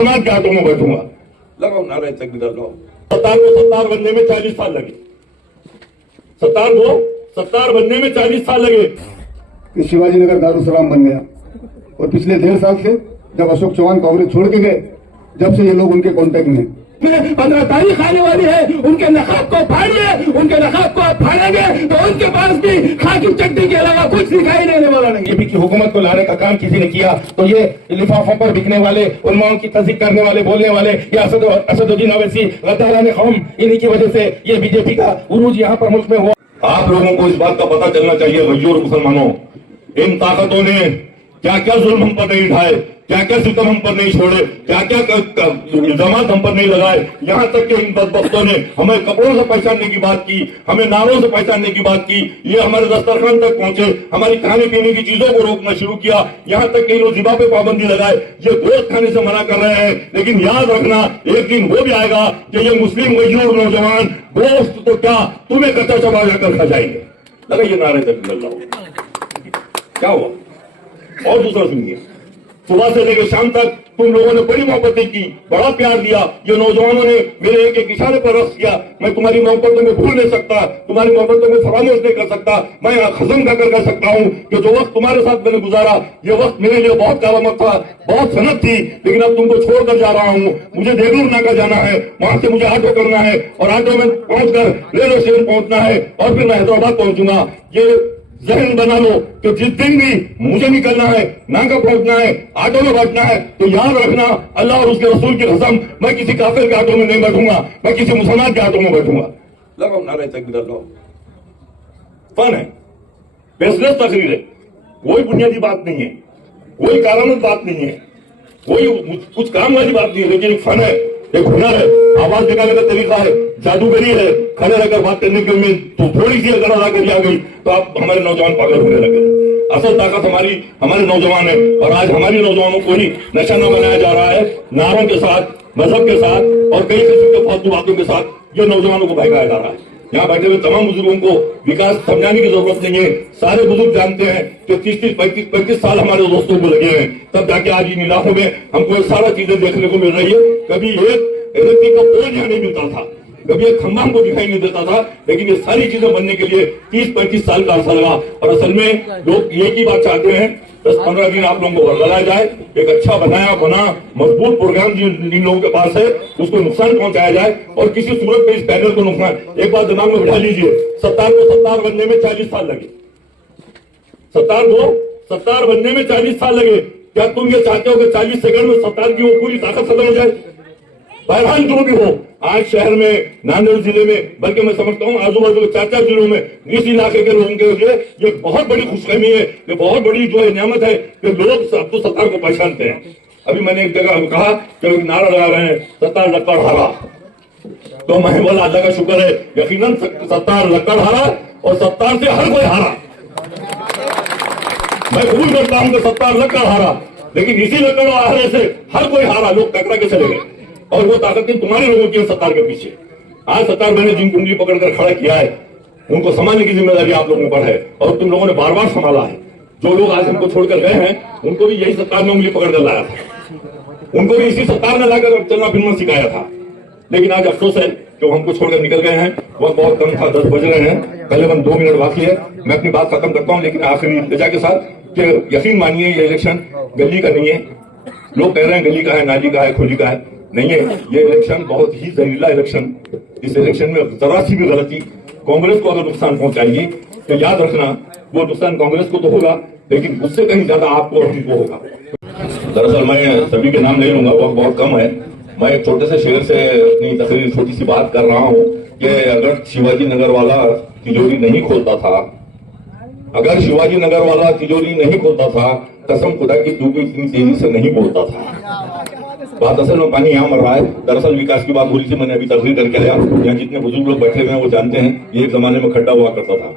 के हाथों में बैठूंगा। लगाओ नारे तकबीर लगाओ। सत्तार को सत्तार बनने में 40 साल लगे। सत्तार को सत्तार बनने में 40 साल लगे। कि शिवाजी नगर दारुसलाम बन गया और पिछले 1.5 साल से जब अशोक चौहान कांग्रेस छोड़ के गए, जब से ये लोग उनके कांटेक्ट में 15 तारीख आने वाली है, उनके नकाब को फाड़िए। उनके नकाब को आप फाड़ेंगे तो उनके पास भी खाकी चट्टी के अलावा कुछ दिखाई देने वाला नहीं। बीजेपी की हुकूमत को लाने का काम किसी ने किया तो ये लिफाफों पर बिकने वाले, उलमाओं की तस्दीक करने वाले, बोलने वाले, या असदुद्दीन ओवैसी, गद्दारान कौम, इन्हीं की वजह से ये बीजेपी का उरूज यहाँ पर मुल्क में हुआ। आप लोगों को इस बात का पता चलना चाहिए भाइयों और मुसलमानों, इन ताकतों ने क्या क्या जुल्म हम पर नहीं उठाए, क्या क्या सितम हम पर नहीं छोड़े, क्या क्या इल्जाम हम पर नहीं लगाए। यहाँ तक कि इन बदबख्तों ने हमें कपड़ों से पहचानने की बात की, हमें नारों से पहचानने की बात की, ये हमारे दस्तरखान तक पहुंचे, हमारी खाने पीने की चीजों को रोकना शुरू किया। यहाँ तक कि इन्होंने जिबा पे पाबंदी लगाए, ये गोश्त खाने से मना कर रहे हैं। लेकिन याद रखना, एक दिन वो भी आएगा कि ये मुस्लिम मजदूर नौजवान गोश्त तो क्या तुम्हें कच्चा चबा जाकर खा जाएंगे। लगाइए नारे तकबीर। क्या हुआ? और दूसरा सुनिए, सुबह से लेकर शाम तक तुम लोगों ने बड़ी मोहब्बतें की, बड़ा प्यार दिया। ये नौजवानों ने मेरे एक एक इशारे पर रक्स किया। मैं तुम्हारी मोहब्बतों में भूल नहीं सकता, तुम्हारी मोहब्बतों में फरामोश नहीं कर सकता। मैं खसम खाकर कह सकता हूँ कि जो वक्त तुम्हारे साथ मैंने गुजारा, ये वक्त मेरे लिए बहुत करामत था, बहुत सनत थी। लेकिन अब तुमको छोड़कर जा रहा हूँ। मुझे देगलूर नाका जाना है, वहां से मुझे ऑटो करना है और ऑटो में पहुंचकर रेलवे स्टेशन पहुंचना है और फिर मैं हैदराबाद पहुंचूंगा। ये जहन बना लो कि जिस दिन भी मुझे निकलना है, नाका पहुंचना है, ऑटो में बैठना है, तो याद रखना अल्लाह और उसके रसूल की कसम, मैं किसी काफिर के ऑटो में नहीं बैठूंगा, मैं किसी मुसलमान के ऑटो में बैठूंगा। लगाओ नारे तकबीर लगाओ। फन है, बेसलेस तकरीर है, कोई बुनियादी बात नहीं है, कोई कारामद बात नहीं है, कोई कुछ काम वाली बात नहीं है, लेकिन एक फन है, एक हुनर है, आवाज निकालने का तरीका है, जादूगरी है। खड़े रहकर बात करने की उम्मीद तो थोड़ी सी अगर अदा करी आ गई तो आप हमारे नौजवान पागल होने लगे। असल ताकत हमारे नौजवान है और आज हमारी नौजवानों को ही निशाना बनाया जा रहा है। नारों के साथ, मजहब के साथ और कई किस्म के फालतू बातों के साथ ये नौजवानों को बहकाया जा रहा है। यहाँ बैठे हुए तमाम बुजुर्गों को विकास समझाने की जरूरत नहीं है। सारे बुजुर्ग जानते हैं कि 30-30, 35 साल हमारे दोस्तों को लगे हैं, तब जाके आज इन इलाकों में हमको ये सारा चीजें देखने को मिल रही है। कभी एक इलेक्ट्रिक का पोल यहाँ नहीं मिलता था, कभी एक खंभा हमको दिखाई नहीं देता था, लेकिन ये सारी चीजें बनने के लिए 30-35 साल का अरसा लगा। और असल में लोग एक ही बात चाहते हैं, 10-15 दिन आप लोगों को बरगलाया जाए, एक अच्छा बना मजबूत प्रोग्राम जिन लोगों के पास है उसको नुकसान पहुंचाया जाए और किसी सूरत में इस पैनल को नुकसान। एक बात दिमाग में बिठा लीजिए, सत्तार को सत्तार बनने में 40 साल लगे। सत्तार को सत्तार बनने में 40 साल लगे। क्या तुम ये चाहते हो कि 40 सेकंड में सत्तार की वो पूरी ताकत खत्म हो जाए? बहरहाल जो भी हो, आज शहर में, नांदेड़ जिले में, बल्कि मैं समझता हूँ आजू बाजू के 4-4 जिलों में इस इलाके के लोगों के लिए ये बहुत बड़ी खुशखबरी है, ये बहुत बड़ी जो है नियामत है कि लोग अब तो सत्तार को पहचानते हैं। अभी मैंने एक जगह कहा कि नारा लगा रहे हैं सत्तार लक्कड़ हारा, तो मैं बोला अल्लाह का शुक्र है, यकीनन सत्तार लक्कड़ हारा और सत्तार से हर कोई हारा। मैं कबूल करता हूं कि सत्तार लक्कड़ हारा, लेकिन इसी लक्कड़ हारे से हर कोई हारा, लोग टकरा के चले गए और वो ताकत तुम्हारे लोगों की सत्तार के पीछे। आज सत्तार मैंने जिन कुंडली पकड़कर खड़ा किया है उनको संभालने की जिम्मेदारी आप लोगों पर है और तुम लोगों ने बार बार संभाला है। जो लोग आज हमको छोड़कर गए हैं उनको भी यही सत्तार ने उंगली पकड़ कर लाया था, उनको भी इसी सत्तार ने लाकर चलना फिरना सिखाया था। लेकिन आज अफसोस है जो हमको छोड़कर निकल गए हैं, वह बहुत कम था, 10 बज रहे हैं, करीबन 2 मिनट बाकी है। मैं अपनी बात खत्म करता हूं, लेकिन आखिरी इल्तिजा के साथ कि यकीन मानिए ये इलेक्शन गली का नहीं है। लोग कह रहे हैं गली का है, नाली का है, खुली का है, नहीं है। ये इलेक्शन बहुत ही जहरीला इलेक्शन। इस इलेक्शन में जरा सी भी गलती कांग्रेस को अगर नुकसान पहुंचाएगी तो याद रखना वो नुकसान कांग्रेस को तो होगा, लेकिन उससे कहीं ज्यादा आपको और हमको होगा। दरअसल मैं सभी के नाम नहीं लूंगा, वक्त बहुत कम है। मैं एक छोटे से शेर से अपनी तकरीर छोटी सी बात कर रहा हूँ कि अगर शिवाजी नगर वाला तिजोरी नहीं खोलता था, अगर शिवाजी नगर वाला तिजोरी नहीं खोलता था, कसम खुदा की तू भी इतनी तेजी से नहीं बोलता था। बात असल में पानी यहाँ मर रहा है। दरअसल विकास की बात हो रही थी, मैंने अभी तकरीर करके आया। यहाँ जितने बुजुर्ग लोग बैठे हुए हैं वो जानते हैं ये एक जमाने में खड्डा हुआ करता था,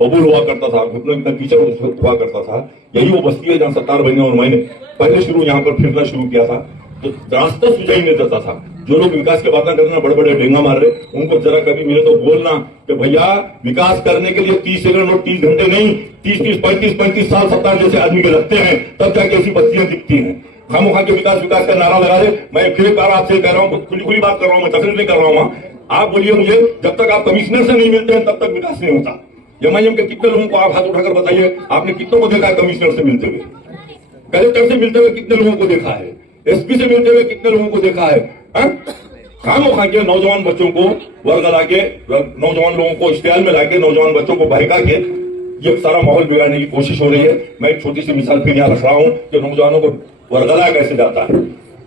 बबूल हुआ करता था, घुटनों में कीचड़ हुआ करता था। यही वो बस्ती है जहाँ सत्तार बहने और मैंने पहले शुरू यहाँ पर फिरना शुरू किया था, तो रास्ता सुझाई नहीं देता था। जो लोग विकास की बातें करना, बड़े बड़े डेंगा मार रहे, उनको जरा कभी मिले तो बोलना कि भैया विकास करने के लिए 30 सेकंड और 30 घंटे नहीं, 30-35 साल सत्तार जैसे आदमी के लगते हैं, तब जाके ऐसी बस्तियां दिखती हैं। खामोखा के विकास विकास का नारा लगा दे। मैं फिर एक बार आपसे कह रहा हूँ, खुली खुली बात कर रहा हूँ, मैं तकरीर नहीं कर रहा हूँ। आप बोलिए मुझे, जब तक आप कमिश्नर से नहीं मिलते हैं तब तक विकास नहीं होता। एमआईएम के कितने लोगों को आप हाथ उठाकर बताइए, आपने कितनों को देखा है कमिश्नर से मिलते हुए, कलेक्टर से मिलते हुए कितने लोगों को देखा है, एसपी से मिलते हुए कितने लोगों को देखा है? खामोखा के नौजवान बच्चों को वर्गला के, नौजवान लोगों को इश्तेहाल में लाके, नौजवान बच्चों को बहका के ये सारा माहौल बिगाड़ने की कोशिश हो रही है। मैं एक छोटी सी मिसाल फिर यहाँ रख रहा हूँ कि नौजवानों को वर्गलाया कैसे जाता है,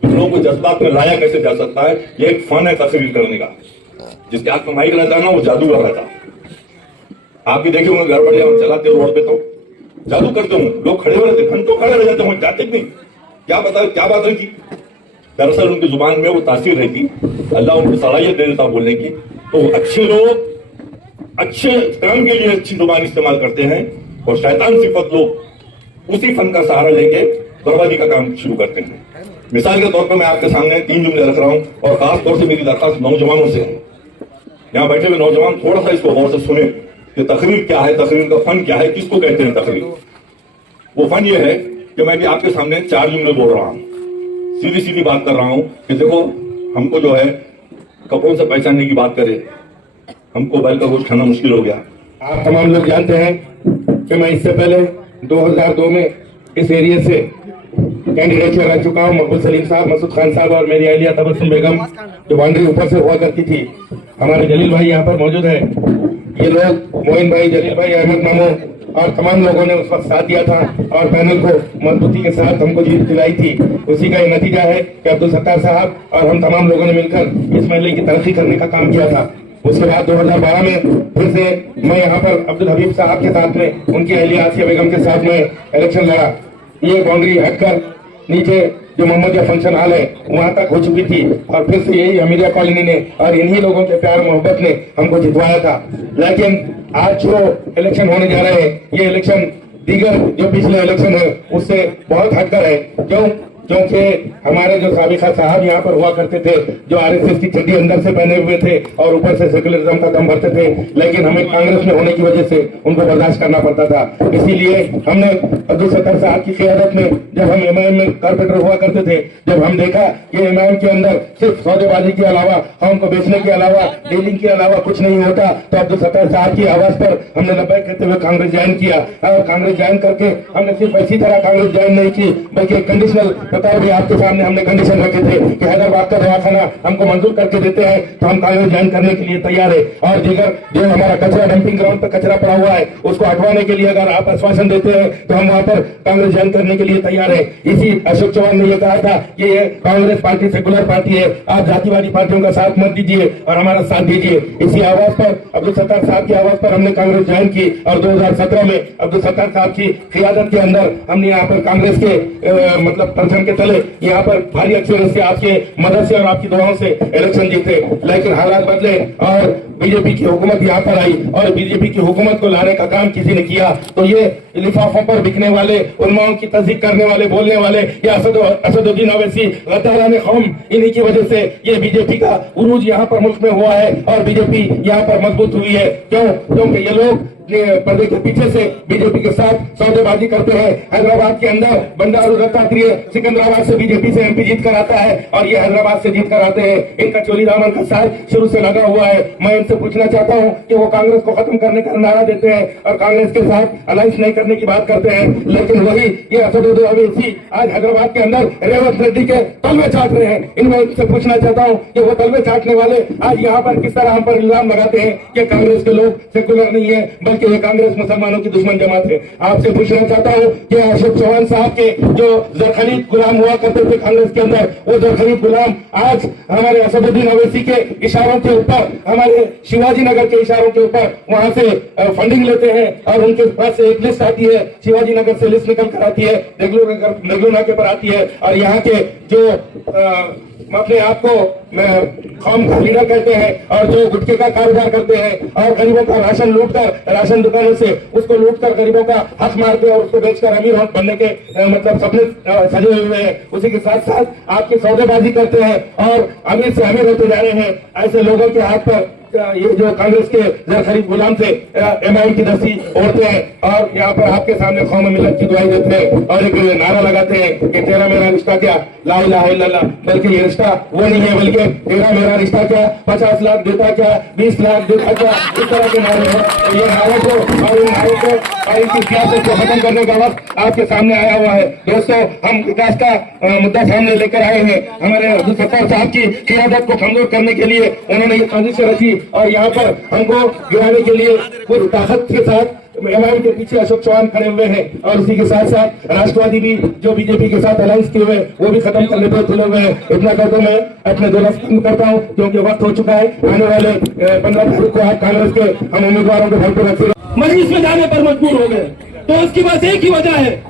लोगों को जज्बात में लाया कैसे जा सकता है। ये एक फन है तस्वीर करने का। जिसके हाथ में माइक रहता है ना, वो जादूगर रहता है। आप भी देखे होंगे गड़बड़िया चलाते रोड पे तो जादू करते हूँ, लोग खड़े हो रहे थे, घंटों खड़े रह जाते होंगे, जाते नहीं। क्या बात रही थी? दरअसल उनकी जुबान में वो तासीर रहती, अल्लाह उनको सलाहियत दे देता बोलने की। तो अच्छे लोग अच्छे काम के लिए अच्छी जुबान इस्तेमाल करते हैं, और शैतान सिफत लोग उसी फन का सहारा लेके बर्बादी का काम शुरू करते हैं। मिसाल के तौर पर मैं आपके सामने 3 जुमले रख रहा हूं, और खास तौर से मेरी दरखास्त नौजवानों से है। यहाँ बैठे हुए नौजवान थोड़ा सा इसको गौर से सुने कि तकरीर क्या है, तकरीर का फन क्या है, किसको कहते हैं तकरीर। वो फन ये है कि मैं भी आपके सामने 4 जुमले बोल रहा हूं, सीधी सीधी बात कर रहा हूं कि देखो, हमको जो है कपड़ों से पहचानने की बात करे, हमको बैल का गोश्त खाना मुश्किल हो गया। आप तमाम लोग जानते हैं कि मैं इससे पहले 2002 में इस एरिया से कैंडिडेट रह चुका हूँ। मकबूल सलीम साहब, मसूद खान साहब और मेरी अहलिया तबस्सुम बेगम, जो बाउंड्री ऊपर से हुआ करती थी। हमारे जलील भाई यहाँ पर मौजूद है। ये लोग मोइन भाई, जलील भाई, अहमद मामू और तमाम लोगों ने उस वक्त साथ दिया था और पैनल को मजबूती के साथ हमको जीत दिलाई थी। उसी का ये नतीजा है कि अब्दुल सत्तार साहब और हम तमाम लोगों ने मिलकर इस महल्ले की तरक्की करने का काम किया था। उसके बाद 2012 में फिर से मैं यहाँ पर अब्दुल हबीब साहब के साथ में, उनकी अहलिया आसिया बेगम के साथ में इलेक्शन लड़ा। ये बाउंड्री हटकर नीचे जो मोहम्मदिया फंक्शन हॉल है वहां तक हो चुकी थी, और फिर से यही अमीरिया कॉलोनी ने और इन्हीं लोगों के प्यार मोहब्बत ने हमको जितवाया था। लेकिन आज जो इलेक्शन होने जा रहे हैं, ये इलेक्शन दीगर जो पिछले इलेक्शन है उससे बहुत हटकर है। क्योंकि हमारे जो साबिका साहब यहाँ पर हुआ करते थे, जो आरएसएस की चड्डी अंदर से पहने हुए थे और ऊपर से सेकुलरिज्म का दम भरते थे, लेकिन हमें कांग्रेस में होने की वजह से उनको बर्दाश्त करना पड़ता था। इसीलिए हमने अब्दुल सत्तार साहब की क़यादत में, जब हम एमआईएम में कारपोरेटर हुआ करते थे, जब हम देखा कि एमआईएम के अंदर सिर्फ सौदेबाजी के अलावा, हम को बेचने के अलावा, डीलिंग के अलावा कुछ नहीं होता, तो अब्दुल सत्तार साहब की आवाज पर हमने लब्बैक कहते हुए कांग्रेस ज्वाइन किया। और कांग्रेस ज्वाइन करके हमने सिर्फ इसी तरह कांग्रेस ज्वाइन नहीं की, बल्कि कंडीशनल भी आपके सामने हमने कंडीशन रखे थे कि हैदराबाद का दवाखाना हमको मंजूर करके देते हैं तो हम कांग्रेस ज्वाइन करने के लिए तैयार है। और दीगर जो हमारा कचरा डंपिंग ग्राउंड पर कचरा पड़ा हुआ है उसको हटवाने के लिए अगर आप आश्वासन देते हैं तो हम वहां पर कांग्रेस ज्वाइन करने के लिए तैयार है। इसी अशोक चौहान ने यह कहा था कि ये कांग्रेस पार्टी सेकुलर पार्टी है, आप जातिवादी पार्टियों का साथ मत दीजिए और हमारा साथ दीजिए। इसी आवाज पर, अब्दुल सत्तार साहब की आवाज पर हमने कांग्रेस ज्वाइन की, और 2017 में अब्दुल सत्तार साहब की क़यादत के अंदर हमने यहाँ पर कांग्रेस के मतलब परचम के तले यहाँ पर भारी अक्षरों से आपके मदद से और आपकी दुआओं से इलेक्शन जीते। लेकिन हालात बदले और बीजेपी की हुकूमत यहाँ पर आई, और बीजेपी की हुकूमत को लाने का काम किसी ने किया तो ये लिफाफों पर बिकने वाले, उलमाओं की तस्दीक करने वाले, बोलने वाले, या असदुद्दीन ओवैसी, गद्दारान कौम, इन्हीं की वजह से ये बीजेपी का उरूज यहाँ पर मुल्क में हुआ है और बीजेपी यहाँ पर मजबूत हुई है। क्यों? क्योंकि ये लोग पर्दे के पीछे से बीजेपी के साथ सौदेबाजी करते हैं। हैदराबाद के अंदर बंडारू दत्तात्रेय सिकंदराबाद से बीजेपी से एमपी जीत कर आता है और ये हैदराबाद से जीत कर आते हैं। इनका चोली दामन का साथ शुरू से लगा हुआ है। मैं इनसे पूछना चाहता हूं कि वो कांग्रेस को खत्म करने का नारा देते हैं और कांग्रेस के साथ अलायंस नहीं करने की बात करते हैं, लेकिन वही ये असदुद्दीन ओवैसी आज हैदराबाद के अंदर रेवंत रेड्डी के तलवे चाट रहे हैं। इनसे पूछना चाहता हूँ कि वो तलवे चाटने वाले आज यहाँ पर किस तरह हम पर इल्जाम लगाते हैं कि कांग्रेस के लोग सेकुलर नहीं है, बल्कि ये कांग्रेस मुसलमानों की दुश्मन जमात है। आपसे पूछना चाहता हूं कि अशोक चौहान साहब के जो जरखलीद गुलाम हुआ करते थे कांग्रेस के अंदर, वो जरखलीद गुलाम आज हमारे असदुद्दीन ओवैसी के इशारों के ऊपर, हमारे शिवाजी नगर के इशारों के ऊपर वहां से फंडिंग लेते हैं और उनके पास से एक लिस्ट आती है, शिवाजी नगर से लिस्ट निकल कर आती है, देगलू नाके पर आती है, और यहाँ के जो अपने आप को कौम का लीडर कहते हैं और जो गुटखे का कारोबार करते हैं और गरीबों का राशन लूटकर, राशन दुकानों से उसको लूटकर गरीबों का हक मारते और उसको बेचकर अमीर बनने के मतलब सपने सजे हुए हैं। उसी के साथ साथ आपकी सौदेबाजी करते हैं और अमीर से अमीर होते जा रहे हैं। ऐसे लोगों के हाथ पर ये जो कांग्रेस के जर खरीद गुलाम थे एमआईएम की दस्ती ओढ़ते हैं और यहाँ पर आपके सामने कौम मिलत की दुआई देते हैं और एक नारा लगाते हैं कि तेरा मेरा रिश्ता क्या, ला इलाहा इल्लल्लाह। बल्कि ये रिश्ता वो नहीं है, बल्कि तेरा मेरा रिश्ता क्या, 50 लाख देता क्या, 20 लाख देता क्या, इस तरह के नारे हैं। ये नारे को और इन नारे को और इनकी सियासत को खत्म करने का वक्त आपके सामने आया हुआ है। दोस्तों, हम विकास का मुद्दा सामने लेकर आए हैं। हमारे अब्दुल सत्तार साहब की क़ियादत को कमजोर करने के लिए उन्होंने ये साजिश रची और यहाँ पर हमको गिराने के लिए पूरी ताकत के साथ एमआईएम के पीछे अशोक चौहान खड़े हुए हैं और उसी के साथ साथ राष्ट्रवादी भी जो बीजेपी के साथ अलायंस किए हुए वो भी खत्म करने पर तुले हुए हैं। इतना करके मैं अपने 2 लफ्ज खत्म करता हूँ क्योंकि वक्त हो चुका है। आने वाले 15 तारीख को आप कांग्रेस के हम उम्मीदवारों को भरपूर रखेंगे। मजलिस में जाने पर मजबूर हो गए तो उसकी बस एक ही वजह है,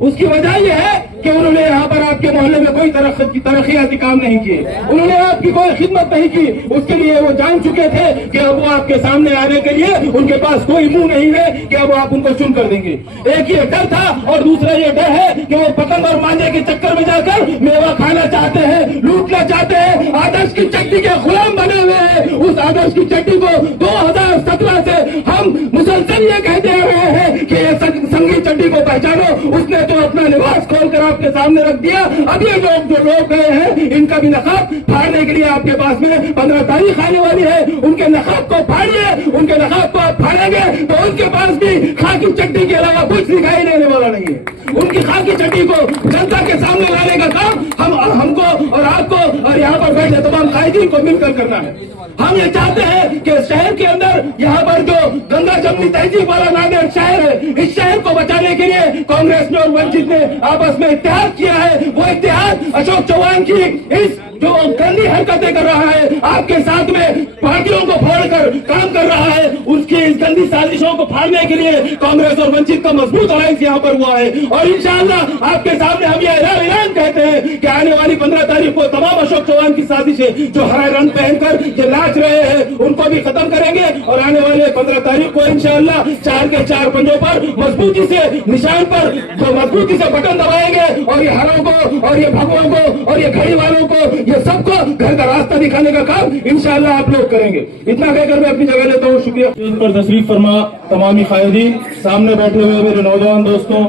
उसकी वजह यह है कि उन्होंने यहाँ पर आपके मोहल्ले में कोई तरक्याती काम नहीं किए, उन्होंने आपकी कोई खिदमत नहीं की। उसके लिए वो जान चुके थे कि अब वो आपके सामने आने के लिए उनके पास कोई मुंह नहीं है कि अब आप उनको चुन कर देंगे। एक ये डर था और दूसरा ये डर है कि वो पतंग और मांझे के चक्कर में जाकर मेवा खाना चाहते हैं, लूटना चाहते हैं। आदर्श की चट्टी के गुलाम बने हुए हैं। उस आदर्श की चट्टी को 2017 से हम मुसलसल ये कहते आ रहे हैं कि ये संगीत चट्टी को पहचानो। उसने तो अपना लिबास खोलकर आपके सामने रख दिया। अब ये लोग जो लोग गए हैं इनका भी नकाब फाड़ने के लिए आपके पास में 15 तारीख आने वाली है। उनके नकाब को फाड़िए, उनके नकाब को आप फाड़ेंगे तो उनके पास भी खाकी चट्टी के अलावा कुछ दिखाई देने वाला नहीं है। उनकी खाकी चट्टी को जनता के सामने लाने का काम हमको और आपको और यहाँ पर बैठे तमाम कायदीन को मिलकर करना है। हम ये चाहते हैं कि शहर के अंदर यहाँ पर जो गंगा जमनी तहजीब वाला नादेड़ शहर है, इस शहर को बचाने के लिए कांग्रेस ने और वंचित ने आपस में इत्तेहाद किया है। वो इत्तेहाद अशोक चौहान की इस जो गंदी हरकतें कर रहा है, आपके साथ में पार्टियों को फोड़कर काम कर रहा है, उसकी इस गंदी साजिशों को फाड़ने के लिए कांग्रेस और वंचित का मजबूत अलायंस यहाँ पर हुआ है। और इंशाअल्लाह आपके सामने हम ये ऐलान कहते हैं कि आने वाली 15 तारीख को तमाम अशोक चौहान की साजिशें जो हरा रंग पहनकर ये नाच रहे हैं उनको भी खत्म करेंगे और आने वाले 15 तारीख को इंशाअल्लाह 4 के 4 पंजों पर मजबूती से निशान पर जो मजबूती से बटन दबाएंगे और ये हरों को और ये भगवों को और ये घड़ी वालों को ये सबको घर का रास्ता दिखाने का काम इंशाअल्लाह आप लोग करेंगे। इतना कहकर मैं अपनी जगह लेता हूँ। शुक्रिया। इन पर तशरीफ फरमा तमामी कायदीन, सामने बैठे हुए मेरे नौजवान दोस्तों,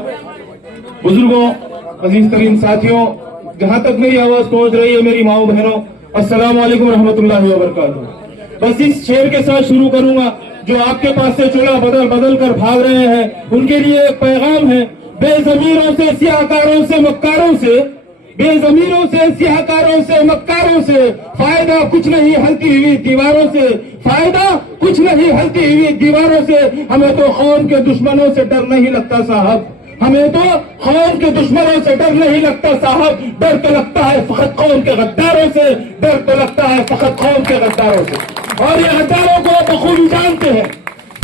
बुजुर्गों, अजीज तरीन साथियों, जहाँ तक मेरी आवाज पहुँच रही है मेरी माओ बहनों, अस्सलाम वालेकुम रहमतुल्लाहि व बरकातुहू। बस इस शेर के साथ शुरू करूंगा। जो आपके पास से चूल्हा बदल बदल कर भाग रहे हैं उनके लिए एक पैगाम है। बेजमीरों से, सियाहकारों से, मक्कारों से, बेजमीरों से, सियाहकारों से, मक्कारों से फायदा कुछ नहीं हलती हुई दीवारों से, फायदा कुछ नहीं हलती हुई दीवारों से। हमें तो कौम के दुश्मनों से डर नहीं लगता साहब, हमें तो कौम के दुश्मनों से डर नहीं लगता साहब। डर तो लगता है फकत कौम के गद्दारों से, डर तो लगता है फकत कौम के गद्दारों से। और ये गद्दारों को बखूबी जानते हैं,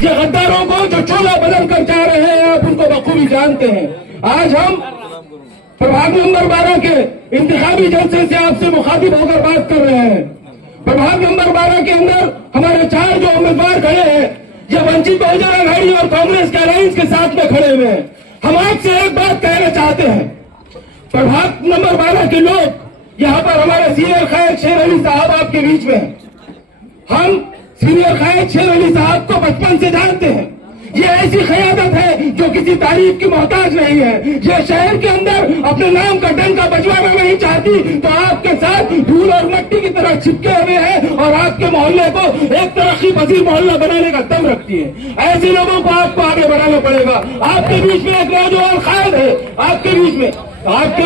ये गद्दारों को जो चोला बदल कर जा रहे हैं आप उनको बखूबी जानते हैं। आज हम प्रभाग नंबर 12 के इंतखाबी जलसे से आपसे मुखातिब होकर बात कर रहे हैं। प्रभाग नंबर 12 के अंदर हमारे 4 जो उम्मीदवार खड़े हैं ये वंचित बहुजन आघाड़ी और कांग्रेस के अलायंस के साथ में खड़े हुए हैं। हम आपसे एक बात कहना चाहते हैं, प्रभाग नंबर 12 के लोग यहाँ पर हमारे सीनियर कायद शेर अली साहब आपके बीच में हैं। हम सीनियर कायद शेर अली साहब को बचपन से जानते हैं। ये ऐसी क़यादत है जो किसी तारीफ की मोहताज नहीं है। ये शहर के अंदर अपने नाम का डंका बजवाना नहीं चाहती तो आपके साथ धूल और मिट्टी की तरह चिपके हुए हैं और आपके मोहल्ले को एक तरक्की पसीर मोहल्ला बनाने का दम रखती है। ऐसे लोगों को आपको आगे बढ़ाना पड़ेगा। आपके बीच में एक नौजवान कायद है, आपके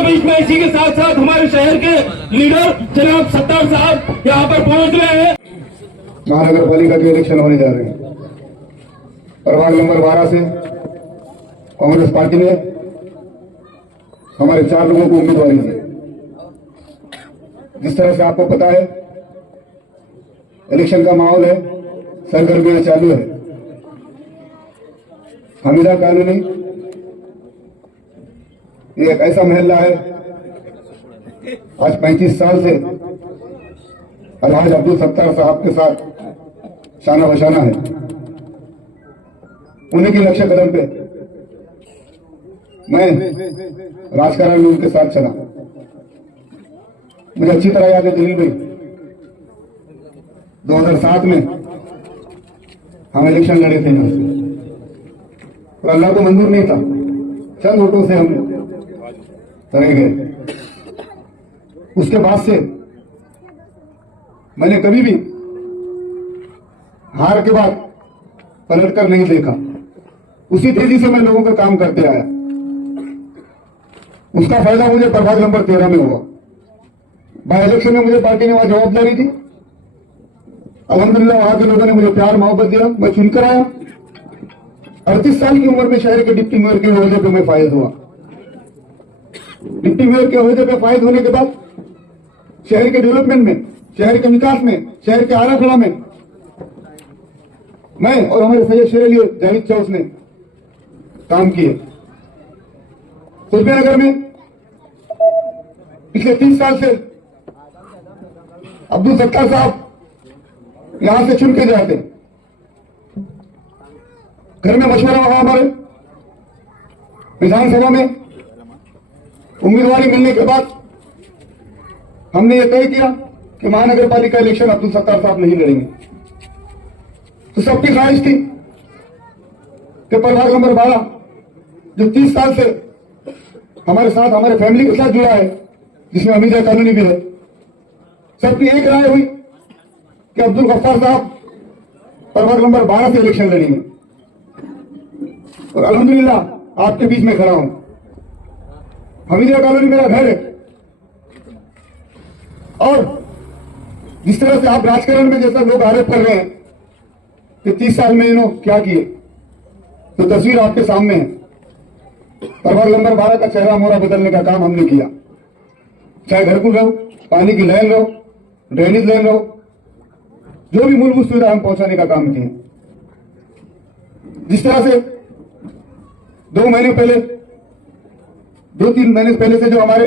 बीच में इसी के साथ साथ हमारे शहर के लीडर जनाब सत्तार साहब यहाँ पर पहुंच रहे हैं। महानगर पालिका के इलेक्शन होने जा रहे हैं। प्रभाग नंबर 12 से कांग्रेस पार्टी ने हमारे 4 लोगों को उम्मीदवारी दी। जिस तरह से आपको पता है इलेक्शन का माहौल है, सरगर्मियां चालू है। हमीदा कॉलोनी ये एक ऐसा मोहल्ला है आज 35 साल से अलहाज अब्दुल सत्तार साहब के साथ शाना बशाना है। उन्हीं के लक्ष्य कदम पे मैं राजकारण में उनके साथ चला। मुझे अच्छी तरह याद है जलील भाई 2007 में हम इलेक्शन लड़े थे यहाँ से, और अल्लाह को मंजूर नहीं था, चंद वोटों से हम रह गए। उसके बाद से मैंने कभी भी हार के बाद पलट कर नहीं देखा, उसी तेजी से मैं लोगों का काम करते आया। उसका फायदा मुझे प्रभाग नंबर 13 में हुआ। बाई इलेक्शन में मुझे पार्टी ने वहां जवाबदारी दी, अल्हम्दुलिल्लाह वहां के लोगों ने मुझे प्यार मोहब्बत दिया, मैं चुनकर आया। 38 साल की उम्र में शहर के डिप्टी मेयर के ओहदे पे मैं फायज हुआ। डिप्टी मेयर के ओहदे पे फायज होने के बाद शहर के डेवलपमेंट में, शहर के विकास में, शहर के आराखड़ा में मैं और हमारे सैयद शेर अली और जावेद चौस ने काम किए। कुतुबनगर में पिछले 30 साल से अब्दुल सत्तार साहब यहां से चुन के जाते, घर में मशवरा हुआ हमारे, विधानसभा में उम्मीदवारी मिलने के बाद हमने ये तय किया कि महानगर पालिका इलेक्शन अब्दुल सत्तार साहब नहीं लड़ेंगे। तो सबकी ख्वाहिश थी कि प्रभाग नंबर 12 जो 30 साल से हमारे साथ, हमारे फैमिली के साथ जुड़ा है, जिसमें हमीदिया कॉलोनी भी है, सबकी एक राय हुई कि अब्दुल गफ्फार साहब प्रभाग नंबर 12 से इलेक्शन लड़ेंगे। और अल्हम्दुलिल्लाह आपके बीच में खड़ा हूं। हमीदिया कॉलोनी मेरा घर है, और जिस तरह से आप राजकारण में जैसा लोग आरोप कर रहे हैं कि 30 साल में इन्होंने क्या किए, तो तस्वीर आपके सामने है। प्रभाग नंबर 12 का चेहरा मोहरा बदलने का काम हमने किया, चाहे घरकुल रहो, पानी की लाइन रहो, ड्रेनेज लाइन रहो, जो भी मूलभूत सुविधा हम पहुंचाने का काम किए। जिस तरह से 2-3 महीने पहले से जो हमारे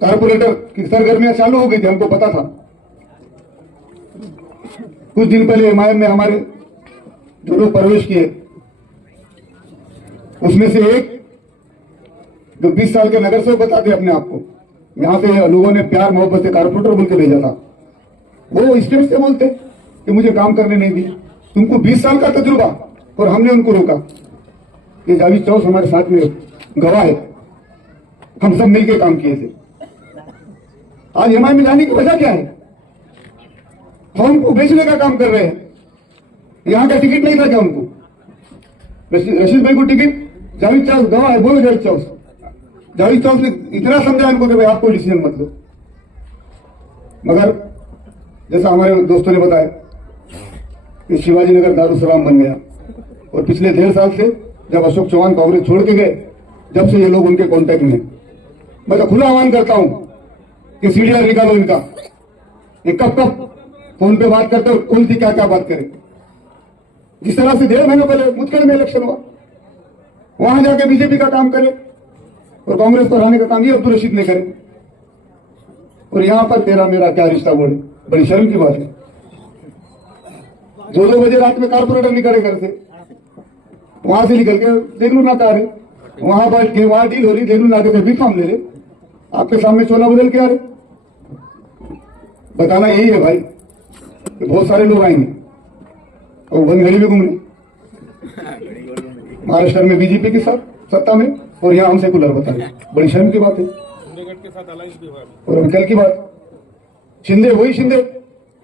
कारपोरेटर की सरगर्मियां चालू हो गई थी, हमको पता था। कुछ दिन पहले हिमायत में हमारे जो लोग प्रवेश किए, उसमें से एक जो 20 साल के नगर सेवक बताते अपने आप को, यहां से लोगों ने प्यार मोहब्बत से कारपोरेटर बोल के भेजा था। वो स्टेट से बोलते कि मुझे काम करने नहीं दी, तुमको 20 साल का तजुर्बा, और हमने उनको रोका। ये जावेद चौस हमारे साथ में गवाह है, हम सब मिलकर काम किए थे। आज हिमायत में जाने की वजह क्या है? फॉर्म को बेचने का काम कर रहे हैं। यहां का टिकट नहीं था क्या उनको? रशीद भाई को टिकट, जावेद चौस गवाह है, बोलो जावेद चौस। जावेद चौस ने इतना समझा इनको कि भाई आप कोई डिसीजन मत लो, मगर जैसा हमारे दोस्तों ने बताया कि शिवाजी नगर दारुसलाम बन गया, और पिछले 1.5 साल से जब अशोक चौहान कांग्रेस छोड़ के गए, जब से ये लोग उनके कांटेक्ट में। मैं तो खुला आह्वान करता हूं कि सीडीआर निकालो इनका, ये कब फोन पे बात करते हो, कौन सी क्या क्या बात करें। जिस तरह से 1.5 महीने पहले मुतकड़ में इलेक्शन हुआ, वहां जाके बीजेपी का काम करे और कांग्रेस को हराने का काम ये अब्दुल रशीद ने करे, और यहां पर तेरा मेरा क्या रिश्ता बोले, बड़ी शर्म की बात है। 2-2 बजे रात में कारपोरेटर निकले घर से, वहां से निकल के देख ना आ रहे, वहां बैठ के वहां डील हो रही, देख ना के भी फॉर्म ले रहे, आपके सामने चोला बदल के आ रहे। बताना यही है भाई कि बहुत सारे लोग आएंगे और बनगढ़ी में घूमने, महाराष्ट्र में बीजेपी के साथ सत्ता में, और यहाँ हम सेकुलर बता रहे, बड़ी शर्म की बात है। और अभी कल की बात, शिंदे वही शिंदे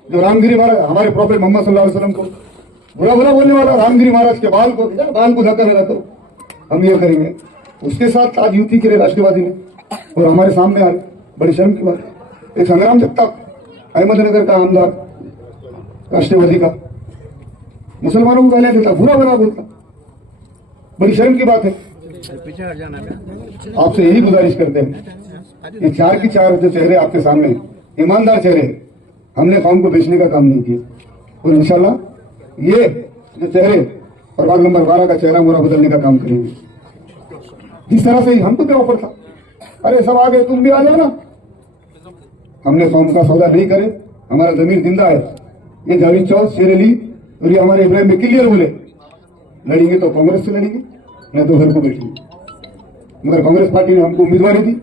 जो रामगिरी महाराज, हमारे प्रॉफेट मोहम्मद सल्लल्लाहु अलैहि वसल्लम को बुरा बोलने वाला, रामगिरी महाराज के बाल को धक्का लगा तो हम ये करेंगे, उसके साथ आज युति के लिए राष्ट्रवादी ने, और हमारे सामने आ रहे, बड़ी शर्म की बात है। एक संग्राम जगताप अहमदनगर का आमदार राष्ट्रवादी का मुसलमानों को गालियां देता, बुरा भला बोलता, बड़ी शर्म की बात है। आपसे यही गुजारिश करते हैं, ये 4 की 4 जो चेहरे आपके सामने, ईमानदार चेहरे, हमने कौम को बेचने का काम नहीं किया, और इंशाल्लाह ये जो चेहरे प्रभाग नंबर 12 का चेहरा मोहरा बदलने का काम करेंगे। जिस तरह से हमको भी ऑफर था, अरे सब आ गए तुम भी आ जाओ ना, हमने कौम का सौदा नहीं करे, हमारा जमीर जिंदा है। ये जावेद चौस, शेर अली और ये हमारे इब्राहिम में क्लियर बोले, लड़ेंगे तो कांग्रेस से लड़ेंगे, नहीं तो घर को बैठेंगे। मगर कांग्रेस पार्टी ने हमको उम्मीदवारी दी,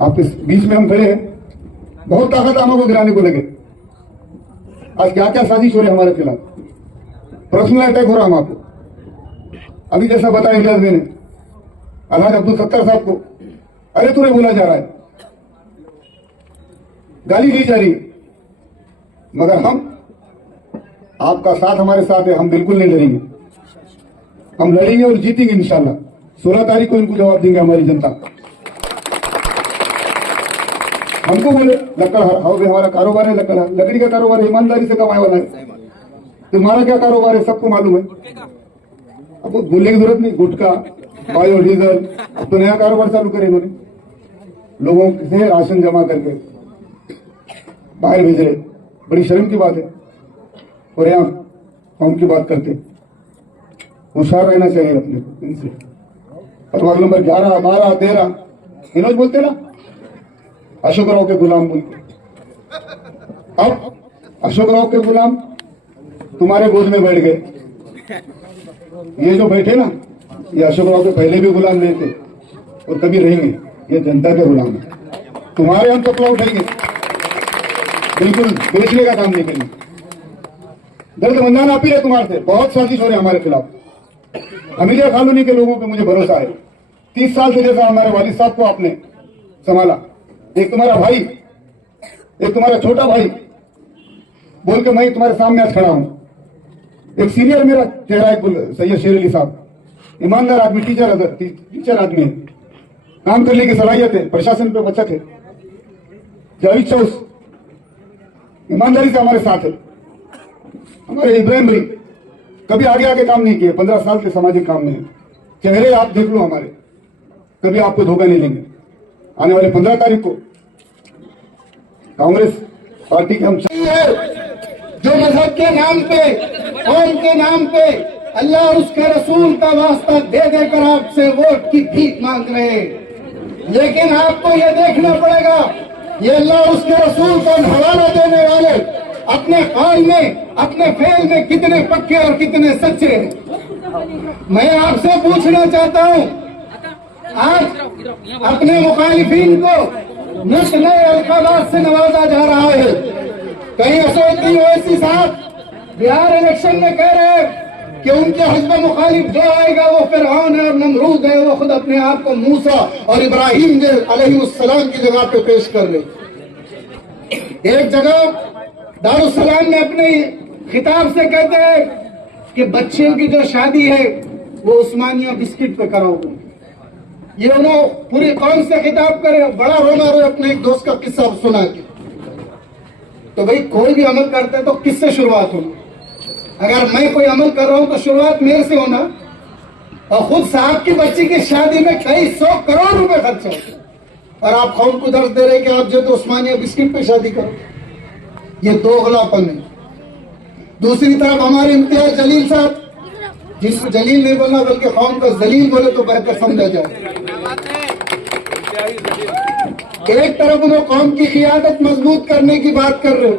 आपके बीच में हम खड़े हैं, बहुत ताकत हमको गिराने को लगे। आज क्या क्या साजिश हो रही है हमारे खिलाफ, पर्सनल अटैक हो रहा हम आपको। अभी जैसा बताया इलियास भाई ने अलहाज अब्दुल सत्तार साहब को अरे तूने बोला जा रहा है, गाली दी जा रही है, मगर हम आपका साथ हमारे साथ है, हम बिल्कुल नहीं डरेंगे, हम लड़ेंगे और जीतेंगे इंशाल्लाह। 16 तारीख को इनको जवाब देंगे हमारी जनता। हमको बोले लकड़ हमारा कारोबार है, लकड़ी का कारोबार है, ईमानदारी से कमाए वाला है। तुम्हारा क्या कारोबार है सबको मालूम है, अब बोलने की जरूरत नहीं। गुटखा, बायोडीजल, अब तो नया कारोबार चालू करे इन्होंने, लोगों से राशन जमा करके बाहर भेज रहे, बड़ी शर्म की बात है। और यहाँ कौम की बात करते, होशियार रहना चाहिए अपने को इनसे। प्रभाग नंबर 11, 12, 13 इन्होंने बोलते ना अशोक राव के गुलाम बोलते, अब अशोक राव के गुलाम तुम्हारे गोद में बैठ गए। ये जो बैठे ना, ये अशोक राव के पहले भी गुलाम नहीं थे और कभी रहेंगे, ये जनता के गुलाम है। तुम्हारे हम कपड़ा उठाएंगे, बिल्कुल बेचने का काम नहीं करेंगे। दर्द मंदाना अपील है तुम्हारे से, बहुत साजिश हो रही है हमारे खिलाफ। हमीदिया कॉलोनी के लोगों पे मुझे भरोसा है, 30 साल से जैसा हमारे वालिद साहब को आपने संभाला, एक तुम्हारा भाई, एक तुम्हारा छोटा भाई बोल के मैं तुम्हारे सामने आज खड़ा हूं। एक सीनियर मेरा चेहरा है सैयद शेर अली साहब, ईमानदार आदमी, टीचर आदमी है, काम करने की सलाहियत है, प्रशासन पे बचत है। जावेद चौस ईमानदारी से हमारे साथ है। हमारे इब्राहिम भाई कभी आगे काम नहीं किए, 15 साल के सामाजिक काम में है। चेहरे आप देख लो हमारे, कभी आपको धोखा नहीं देंगे। आने वाले 15 तारीख को कांग्रेस पार्टी के हम जो मजहब के नाम पे, कौम के नाम पे अल्लाह और उसके रसूल का वास्ता दे देकर आपसे वोट की भीख मांग रहे हैं। लेकिन आपको ये देखना पड़ेगा, ये अल्लाह और उसके रसूल को हवाला देने वाले अपने कौल में, अपने फेल में कितने पक्के और कितने सच्चे हैं। मैं आपसे पूछना चाहता हूं, आज अपने मुखालिफिन को नस्ल नए अल्काबात से नवाजा जा रहा है। कहीं असदुद्दीन ओवैसी साहब बिहार इलेक्शन में कह रहे हैं कि उनके हस्ब मुखालिफ जो आएगा वो फिरौन है और नमरूद है, वो खुद अपने आप को मूसा और इब्राहिम अलैहिस्सलाम की जगह पे पेश कर रहे। एक जगह दारुस्सलाम में अपने खिताब से कहते हैं कि बच्चियों की जो शादी है वो उस्मानिया बिस्किट पे कराओगे। ये उन्होंने पूरी कौम से खिताब करे, बड़ा रोना रोए अपने एक दोस्त का किस्सा सुना के। तो भाई कोई भी अमल करते हैं तो किससे शुरुआत होगी? अगर मैं कोई अमल कर रहा हूं तो शुरुआत मेरे से होना। और खुद साहब की बच्ची की शादी में कई 100 करोड़ रुपए खर्च होते और आप कौम को दर्द दे रहे कि आप जो तो उस्मानिया बिस्किट पे शादी करो। ये दोगलापन है। दूसरी तरफ हमारे इम्तियाज जलील साहब, जिसको जलील नहीं बोलना बल्कि कौम का जलील बोले तो बेहतर समझा जाए। एक तरफ उन्होंने कौम की क़ियादत मजबूत करने की बात कर रहे,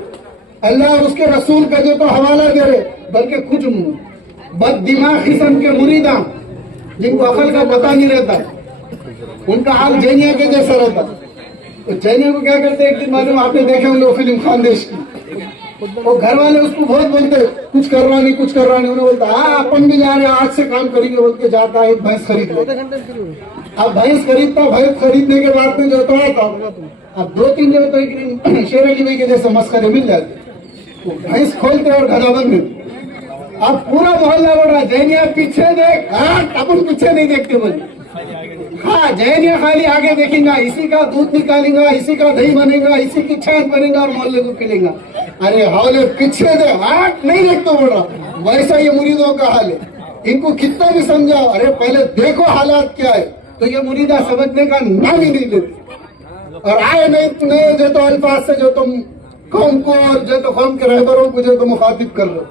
अल्लाह और उसके रसूल का जो तो हवाला दे रहे, बल्कि कुछ बद दिमाग किस्म के मुरीदा जिनको अकल का पता नहीं रहता, उनका हाल जैनिया के जैसा रहता। तो जैनिया को क्या करते, एक दिन मालूम आपने देखे होंगे फिल्म खानदेश की, वो घर वाले उसको बहुत बोलते कुछ कर रहा नहीं, कुछ कर रहा नहीं। उन्हें बोलता हाँ अपन भी जा रहे हैं, आज से काम करेंगे बोल के जाता है, भैंस खरीद ले। अब भैंस खरीदता, भैंस खरीदने के बाद में जो आता, अब 2-3 जगह तो एक शेर अली भाई के जैसे मस्करे मिल जाते, तो भैंस खोलते और घड़ा बंद। अब पूरा मोहल्ला बोल रहा जैनिया पीछे देख, अपन पीछे नहीं देखते बोले। हाँ जैनिया खाली आगे देखेगा, इसी का दूध निकालेगा, इसी का दही बनेगा, इसी की छाछ बनेगा और मोहल्ले को पिलेगा। अरे हौले पीछे दे, हाथ नहीं देखते बोल रहा। वैसा ये मुरीदों का हाल है। इनको कितना भी समझाओ, अरे पहले देखो हालात क्या है, तो ये मुरीदा समझने का नाम ही नहीं देते। और आए नहीं जो तो अल्फाज से जो तुम कौम को और जो तो कौम के रहबरों को जो तो मुखातिब कर लो।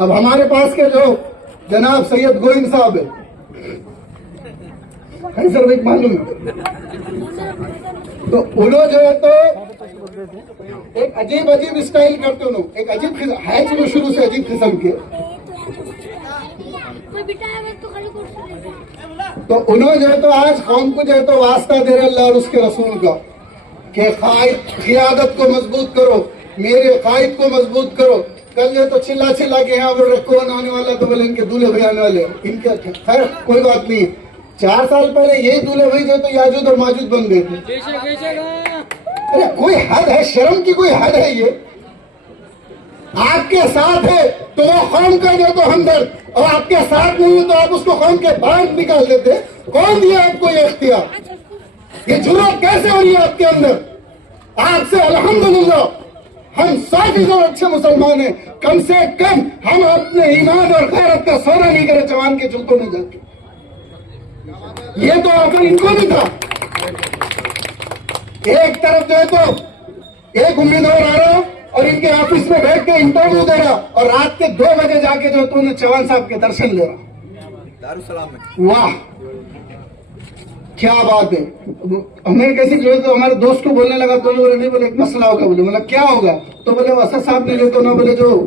अब हमारे पास के जो जनाब सैयद गोविंद साहब है, सर भाई मालूम है, तो उन्होंने जो है तो एक अजीब स्टाइल करते हो, एक अजीब है जो शुरू से अजीब किस्म के। तो उन्होंने जो है तो आज कौम को जो है तो वास्ता दे रहे अल्लाह और उसके रसूल का कि क़ियादत को मजबूत करो, मेरे कायद को मजबूत करो, कल जो तो चिल्ला चिल्ला के यहाँ बोल रहे कौन आने वाला, तो बोले इनके दूल्हे भाई आने वाले, इनके खैर कोई बात नहीं। 4 साल पहले यही दूल्हे भाई जो तो याजूद और माजूद बन गए थे। अरे कोई हद है, शर्म की कोई हद है। ये आपके साथ है तो वो कौम का जो तो हमदर्द, और आपके साथ नहीं है तो आप उसको कौम के बाहर निकाल देते। कौन दिया आपको ये इख्तियार? ये जुर्रत कैसे हो रही है आपके अंदर? आपसे अल्हम्दुलिल्लाह हम 100% अच्छे मुसलमान हैं। कम से कम हम अपने ईमान और गैरत का सौदा नहीं करे जवान के जूतों में जाके। ये तो अगर इनको भी था। एक तरफ जो है तो एक उम्मीदवार आ रहा और इनके ऑफिस में बैठ के इंटरव्यू दे रहा, और रात के 2 बजे जाके जो तूने चौहान साहब के दर्शन ले रहा। वाह क्या बात है। हमें कैसी जरूरत, तो हमारे दोस्त को बोलने लगा तो बोले नहीं, बोले एक मसला होगा। बोले मतलब क्या होगा? तो बोले असद साहब ने तो ना, बोले जो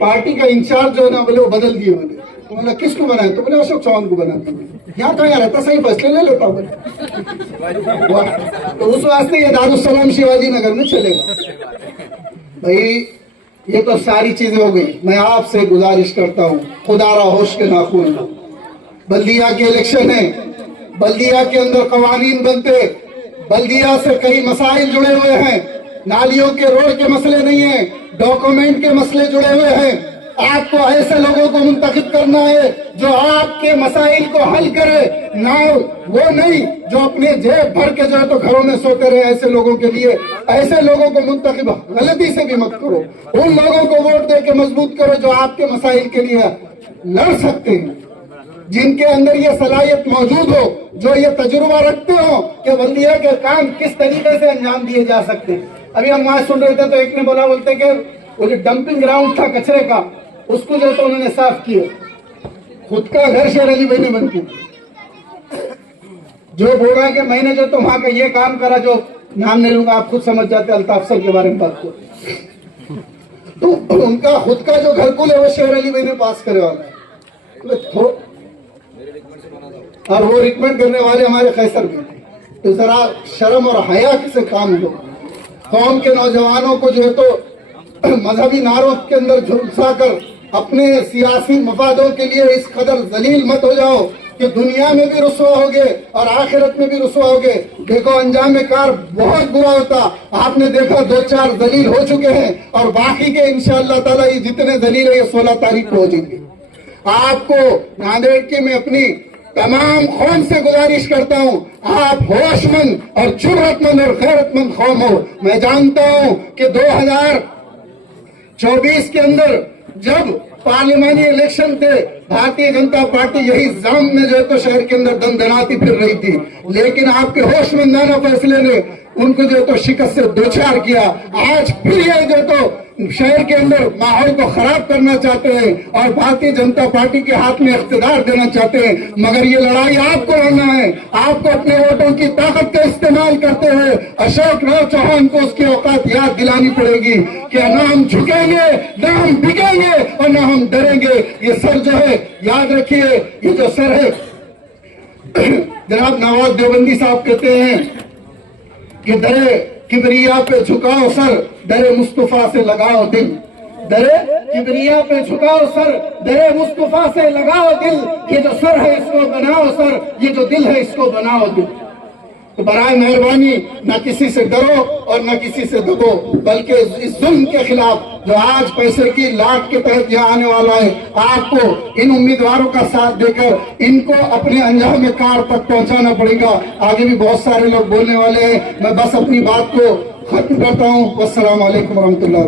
पार्टी का इंचार्ज जो है ना, बोले वो बदल दिए। बोले तो मतलब किसको बनाए? तो बोले अशोक चौहान को बनाते। यहाँ कहाँ रहता, सही फैसले ले लेता। बोले तो उस वास्ते ये दारुसलाम शिवाजी नगर में चलेगा। भाई ये तो सारी चीजें हो गई। मैं आपसे गुजारिश करता हूँ, खुदारा होश के नाखून, बल्दिया के इलेक्शन है, बल्दिया के अंदर कवानीन बनते, बल्दिया से कई मसाइल जुड़े हुए हैं। नालियों के रोड के मसले नहीं है, डॉक्यूमेंट के मसले जुड़े हुए हैं। आपको ऐसे लोगों को मुंतखब करना है जो आपके मसाइल को हल करे, ना वो नहीं जो अपने जेब भर के जो है तो घरों में सोते रहे। ऐसे लोगों के लिए ऐसे लोगों को मुंतखब गलती से भी मत करो। उन लोगों को वोट दे के मजबूत करो जो आपके मसाइल के लिए लड़ सकते हैं, जिनके अंदर ये सलाहियत मौजूद हो, जो ये तजुर्बा रखते हो कि बल्दिया के काम किस तरीके से अंजाम दिए जा सकते हैं। अभी हम वहां सुन रहे थे तो एक ने बोला, बोलते कि वो जो डंपिंग ग्राउंड था कचरे का, उसको जो तो उन्होंने साफ किया। खुद का घर शेर अली भाई ने बंद किया। जो बोला कि मैंने जो तो वहां का ये काम करा, जो नाम नहीं लूंगा आप खुद समझ जाते, अल्ताफ सर के बारे में बात को, तो उनका खुद का जो घरकुल है वो शेर अली भाई ने पास करवाना है, और वो रिकमेंड करने वाले हमारे कैसर भी। तो जरा शर्म और हया से काम लो। कौम के नौजवानों को जो है तो मजहबी नारों के अंदर झुलसा कर अपने सियासी मफादों के लिए इस कदर जलील मत हो जाओ कि दुनिया में भी रुसवा होगे और आखिरत में भी रुसवा होगे। देखो अंजाम कार बहुत बुरा होता। आपने देखा 2-4 दलील हो चुके हैं, और बाकी के इंशाअल्लाह ताला ये जितने दलील है ये 16 तारीख को हो जाएंगे। आपको नांदेड़ के मैं अपनी तमाम कौम से गुजारिश करता हूँ, आप होशमंद और जुर्रतमंद और गैरतमंद कौम हो। मैं जानता हूँ कि 2024 के अंदर जब पार्लियामानी इलेक्शन थे, भारतीय जनता पार्टी यही जाम में जो है तो शहर के अंदर दंदनाती फिर रही थी, लेकिन आपके होशमंदाना फैसले ने उनको जो तो शिकस्त से दोचार किया। आज फिर ये जो तो शहर के अंदर माहौल को खराब करना चाहते हैं और भारतीय जनता पार्टी के हाथ में इख्तिदार देना चाहते हैं। मगर ये लड़ाई आपको लड़ना है। आपको अपने वोटों की ताकत का इस्तेमाल करते हुए अशोक राव चौहान को उसकी औकात याद दिलानी पड़ेगी कि न हम झुकेंगे, न हम बिकेंगे और न हम डरेंगे। ये सर जो है याद रखिए, ये जो सर है जनाब नवाज देवबंदी साहब कहते हैं कि दरे किबरिया पे झुकाओ सर, दरे मुस्तफा से लगाओ दिल। दरे किबरिया पे झुकाओ सर, दरे मुस्तफा से लगाओ दिल। ये जो सर है इसको बनाओ सर, ये जो दिल है इसको बनाओ दिल। तो बराए मेहरबानी न किसी से डरो और न किसी से दबो, बल्कि इस जुल्म के खिलाफ जो आज पैसे की लाट के तहत यहाँ आने वाला है, आपको इन उम्मीदवारों का साथ देकर इनको अपने अंजाम कार तक पहुंचाना पड़ेगा। आगे भी बहुत सारे लोग बोलने वाले हैं, मैं बस अपनी बात को खत्म करता हूँ। वस्सलाम वालेकुम रहमतुल्लाह।